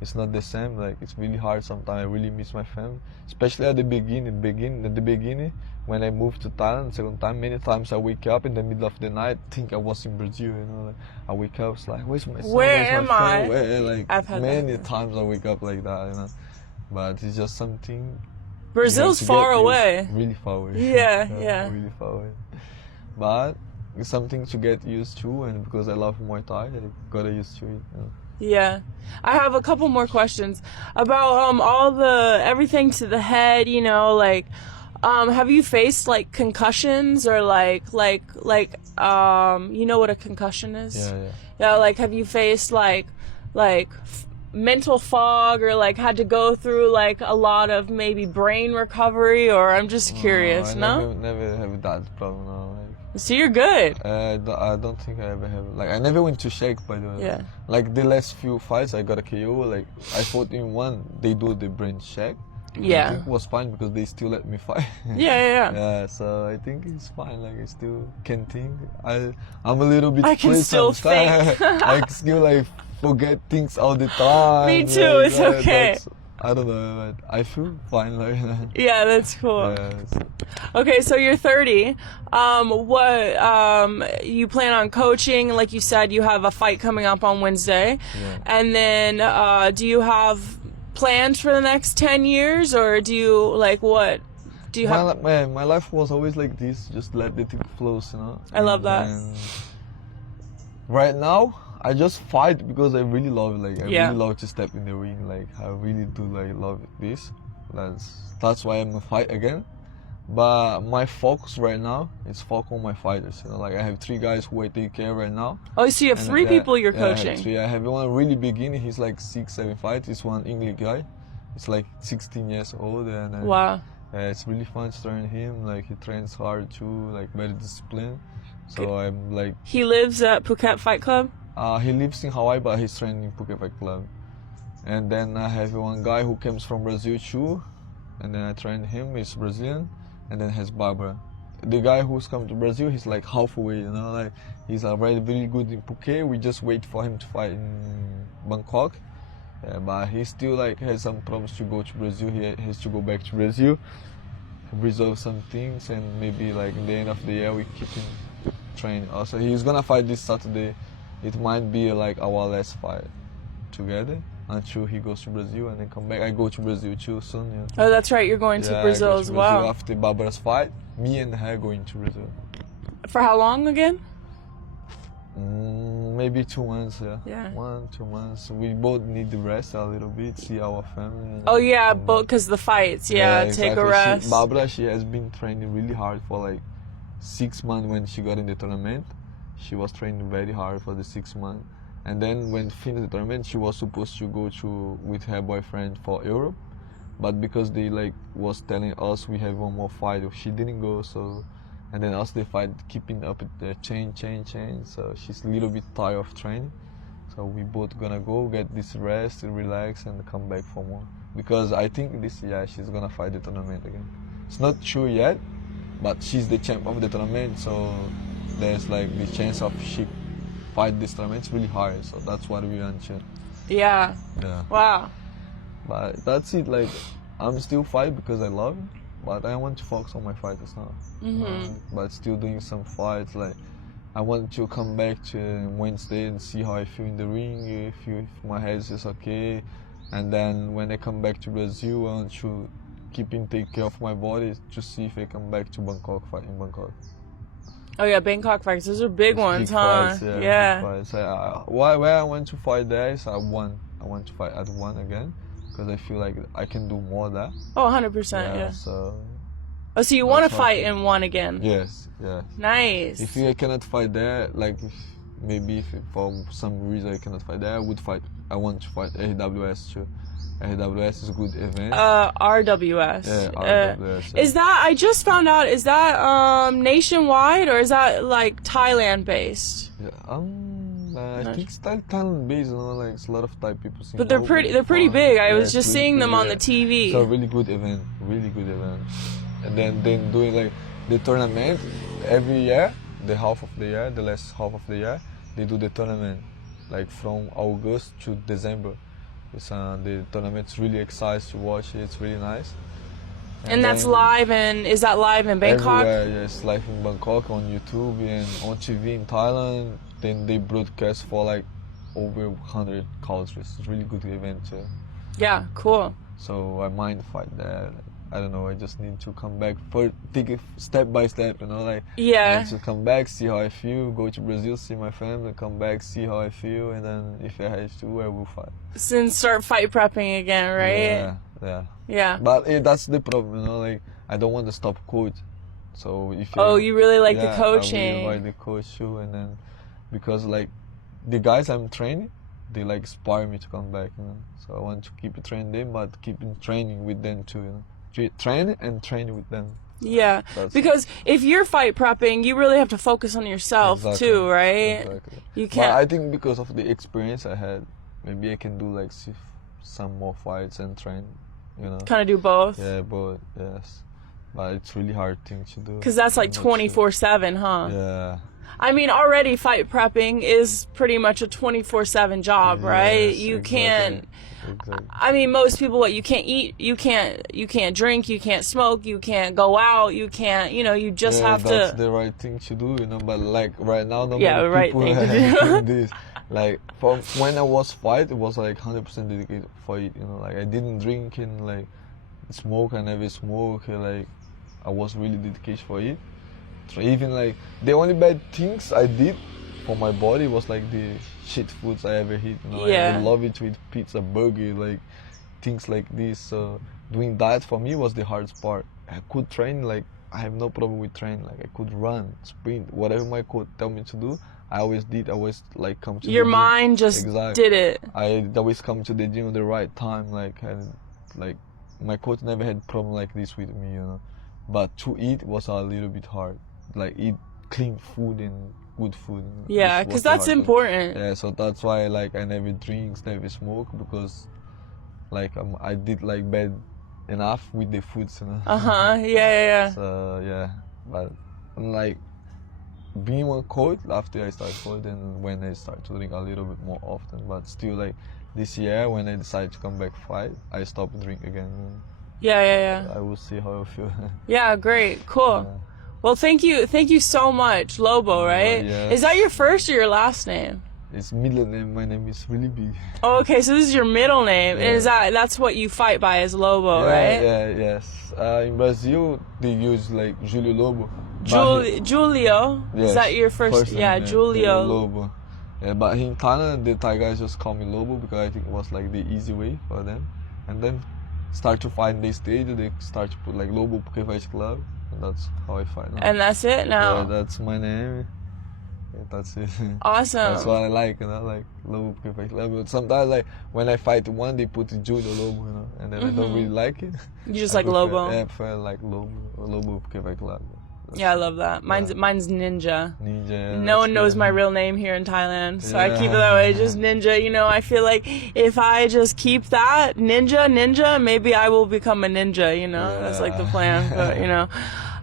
It's not the same. Like it's really hard sometimes. I really miss my family, especially at the beginning. When I moved to Thailand second time, many times I wake up in the middle of the night, think I was in Brazil, you know. Like, I wake up, it's like, where's my son? Where where's am my I? Where? Like I've had many that. times I wake up like that, you know. But it's just something. Brazil's to far get used- away. Really far away. Yeah. Really far away. But it's something to get used to, and because I love Muay Thai, I gotta used to it. You know. Yeah. I have a couple more questions about everything to the head, you know, like have you faced like concussions or like you know what a concussion is? Yeah. Yeah, like have you faced like mental fog or like had to go through like a lot of maybe brain recovery, or I'm just curious, I no? never have that problem. No. Like, So you're good. I don't think I ever have. Like I never went to shake, by the way. Yeah. Like the last few fights, I got a KO. Like I fought in one, they do the brain check. Yeah. I think it was fine because they still let me fight. Yeah. Yeah, so I think it's fine. Like I still can think. I'm a little bit. I can crazy still sometimes. think. I still like forget things all the time. Me too, like, it's okay. I don't know, but I feel fine. Like Yeah, that's cool. yeah, Okay, so you're 30. What you plan on coaching? Like you said, you have a fight coming up on Wednesday, Yeah. and then do you have plans for the next 10 years, or do you like what? Do you have? my life was always like this. Just let the thing flow, you know. I love that. And right now, I just fight because I really love it. Like I Yeah. really love to step in the ring. Like I really do like love this. That's why I'm a fight again. But my focus right now is focus on my fighters. You know, like I have 3 guys who I take care right now. Oh, so you have And, 3 people you're I have coaching. 3. I have one really beginner. He's like 6, 7 fights. He's one English guy. He's like 16 years old, and Wow. it's really fun to train him. Like he trains hard too, like very disciplined. So I'm like, He lives at Phuket Fight Club. he lives in Hawaii, but he's training in Phuket Fight Club. And then I have one guy who comes from Brazil too, and then I train him. He's Brazilian, and then has Barbara. The guy who's come to Brazil, he's like halfway, you know, like he's already really good in Phuket. We just wait for him to fight in Bangkok. Yeah, but he still like has some problems to go to Brazil. He has to go back to Brazil, resolve some things, and maybe like in the end of the year we keep him training. Also, he's gonna fight this Saturday. It might be like our last fight together until he goes to Brazil and then come back. I go to Brazil too soon. Yeah. Oh, that's right. You're going to Yeah, I Brazil go to as well. After Barbara's fight, me and her going to Brazil. For how long again? Maybe 2 months. Yeah. 1, 2 months. We both need to rest a little bit, see our family. And Oh yeah, come back. both because the fights. Yeah, take a exactly. rest. Barbara, she has been training really hard for like 6 months when she got in the tournament. She was training very hard for the 6 months. And then when finished the tournament, she was supposed to go to with her boyfriend for Europe. But because they like was telling us we have one more fight, she didn't go. So, and then us the fight keeping up the chain. So she's a little bit tired of training. So we both gonna go get this rest and relax and come back for more. Because I think this year she's gonna fight the tournament again. It's not sure yet, but she's the champ of the tournament. So there's like the chance of she fight this tournament. It's really hard. So that's what we want to. Yeah. Yeah. Wow. But that's it. Like I'm still fight because I love it. but I want to focus on my fights now. But still doing some fights. Like I want to come back to Wednesday and see how I feel in the ring, if my head is okay, and then when I come back to Brazil, I want to take care of my body to see if I come back to Bangkok, fight in Bangkok. Oh yeah, Bangkok fights. Those are big ones, big huh? Fights, Yeah. Big fights. Why I want to fight there is I want to fight at one again because I feel like I can do more there. Oh, 100%. Yeah. So. Oh, so you want to fight in one again? Yes. Yeah. Nice. If I cannot fight there, like if for some reason I cannot fight there, I want to fight AWS too. AWS is a good event. RWS. Yeah, RWS. Is that, I just found out, is that nationwide or is that like Thailand based? Yeah, I think it's Thailand based, you know, like it's a lot of Thai people. But they're pretty big. I was just seeing them on the TV. It's a really good event, And then doing like the tournament every year, the last half of the year, they do the tournament, like from August to December. The tournament's really exciting to watch. It's really nice. And that's live, and is that live in Bangkok? Everywhere, yes, live in Bangkok on YouTube and on TV in Thailand. Then they broadcast for like over 100 countries. It's a really good event too. Yeah, cool. So I might fight there. I don't know. I just need to come back, take it step by step. You know, like I want to come back, see how I feel, go to Brazil, see my family, come back, see how I feel, and then if I have to, I will fight. Since start fight prepping again, right? Yeah. But that's the problem, you know. Like I don't want to stop coach. So if you really like the coaching. I really like the coach too, and then because like the guys I'm training, they like inspire me to come back. You know, so I want to keep training them, but keep training with them too. You know. Train with them. Yeah, because if you're fight prepping, you really have to focus on yourself too, right? Exactly. You can't. But I think because of the experience I had, maybe I can do like some more fights and train. You know. Kind of do both. Yeah, both. Yes, but it's really hard thing to do. Because that's like 24/7, huh? Yeah. I mean, already fight prepping is pretty much a 24/7 job, right? Yes, You exactly. can't. Exactly. I mean, most people, you can't eat, you can't drink, you can't smoke, you can't go out, you can't, you just have to. That's the right thing to do, you know. But like right now, not many right people thing to are do. doing this. Like from when I was fight, it was like 100% dedicated for it, you know. Like I didn't drink and like smoke. I never smoke. Like I was really dedicated for it. So even like the only bad things I did for my body was like the shit foods I ever eat. You know? Like, I love it to eat pizza, burger, like things like this. So doing diet for me was the hardest part. I could train, like I have no problem with training. Like I could run, sprint, whatever my coach tell me to do, I always did. I always like come to your the gym. mind just did it. I always come to the gym at the right time. Like my coach never had problem like this with me, you know. But to eat was a little bit hard. Like eat clean food and good food. Yeah, because that's important. Yeah, so that's why like I never drink, never smoke, because like I did like bad enough with the foods, you know. Yeah. So yeah, but like being one coach after I started coach, and when I start to drink a little bit more often, but still like this year when I decided to come back fight, I stopped drinking again. Yeah. I will see how I feel. Yeah, great, cool. Yeah. Well, thank you so much, Lobo, right? Yes. Is that your first or your last name? It's middle name. My name is really big. Oh, okay, so this is your middle name. Yeah. And that's what you fight by as Lobo, right? Yes. In Brazil, they use like Julio Lobo. Julio? Yes, Is that your first? name, Julio Lobo. Yeah, but in Thailand, the Thai guys just call me Lobo because I think it was like the easy way for them. And then start to fight in the stage, they start to put like Lobo Porque Fight Club. And that's how I fight now. And that's it now? Yeah, that's my name. Yeah, that's it. Awesome. That's what I like, you know, like Lobo Porque Fight Club. But sometimes like when I fight one, they put Julio Lobo, you know, and then I don't really like it. You just like Lobo? Yeah, I prefer like Lobo or Lobo Porque Fight Club. Yeah, I love that. Mine's Ninja. Ninja. No one knows my real name here in Thailand, so I keep it that way, just Ninja. I feel like if I just keep that Ninja, maybe I will become a ninja. That's like the plan. But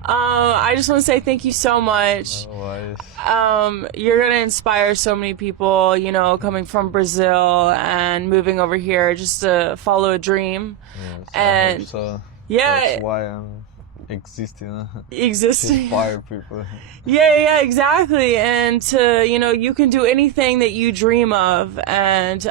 I just want to say thank you so much. You're gonna inspire so many people. Coming from Brazil and moving over here just to follow a dream. Yes, and I hope so. yeah, that's why I'm exist, you know. Existing. Inspire people. Yeah, exactly. And you can do anything that you dream of. And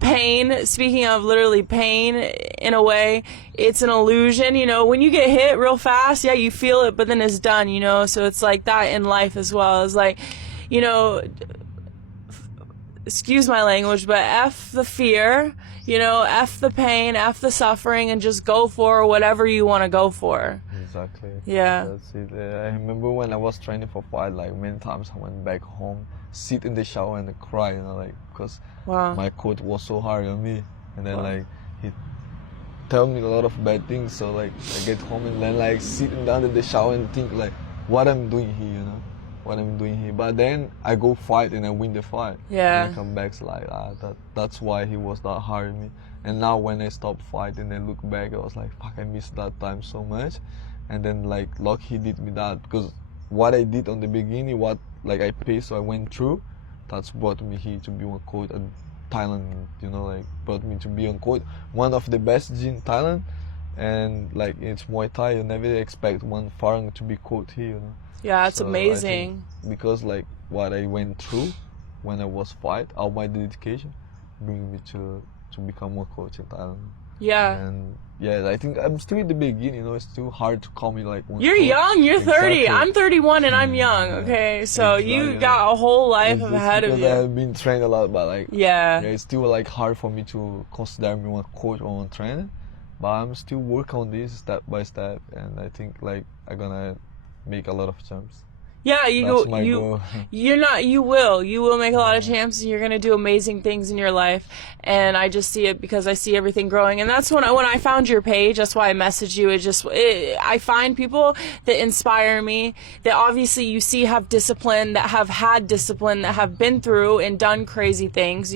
pain, speaking of literally pain, in a way, it's an illusion. When you get hit real fast, yeah, you feel it, but then it's done, So it's like that in life as well. It's like, excuse my language, but F the fear, F the pain, F the suffering, and just go for whatever you want to go for. Exactly. Yeah. That's it. I remember when I was training for fight, like many times I went back home, sit in the shower and cry, because Wow. my coach was so hard on me. And then Wow. he tell me a lot of bad things. So I get home and then sitting down in the shower and think what I'm doing here, what I'm doing here. But then I go fight and I win the fight. Yeah. And I come back that's why he was that hard on me. And now when I stop fighting and look back, I was like, fuck, I missed that time so much. And then luck he did me that, because what I did on the beginning, what I paid, so I went through, that's brought me here to be one coach in Thailand, brought me to be on coach, one of the best gym in Thailand. And it's Muay Thai, you never expect one foreigner to be coach here, Yeah, it's So amazing. because what I went through when I was fight, all my dedication bring me to become a coach in Thailand. Yeah. And yeah, I think I'm still in the beginning, it's still hard to call me one You're coach. young, you're 30. Exactly. I'm 31 and I'm young, Yeah. okay? So you Exactly. got a whole life It's just ahead of because you. I've been trained a lot, but Yeah. it's still hard for me to consider me one coach or one trainer. But I'm still working on this step by step, and I think I'm gonna make a lot of jumps. Yeah, That's my goal. you will make a lot of champs, and you're going to do amazing things in your life. And I just see it because I see everything growing. And that's when I found your page, that's why I messaged you. I find people that inspire me, that obviously you see have discipline, that have had discipline, that have been through and done crazy things,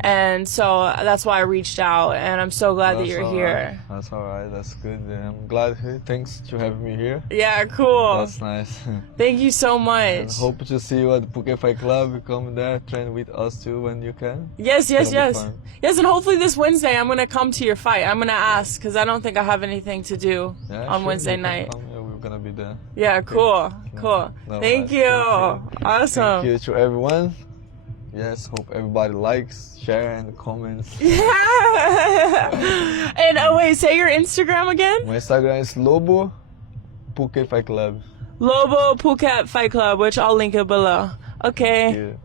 And so that's why I reached out, and I'm so glad that you're here. That's alright, that's good. I'm glad. Thanks to having me here. Yeah, cool. That's nice. Thank you so And much. hope to see you at the Phuket Fight Club. Come there, train with us too when you can. Yes. It'll be fun. Yes, and hopefully this Wednesday I'm going to come to your fight. I'm going to ask, because I don't think I have anything to do Yeah, on sure, Wednesday you can night. come. Yeah, we're gonna be there. Yeah, cool. No, Thank you. Awesome. Thank you to everyone. Yes, hope everybody likes, share, and comments. Yeah. And wait, say your Instagram again. My Instagram is Lobo Phuket Fight Club. Lobo Phuket Fight Club, which I'll link it below. Okay. Thank you.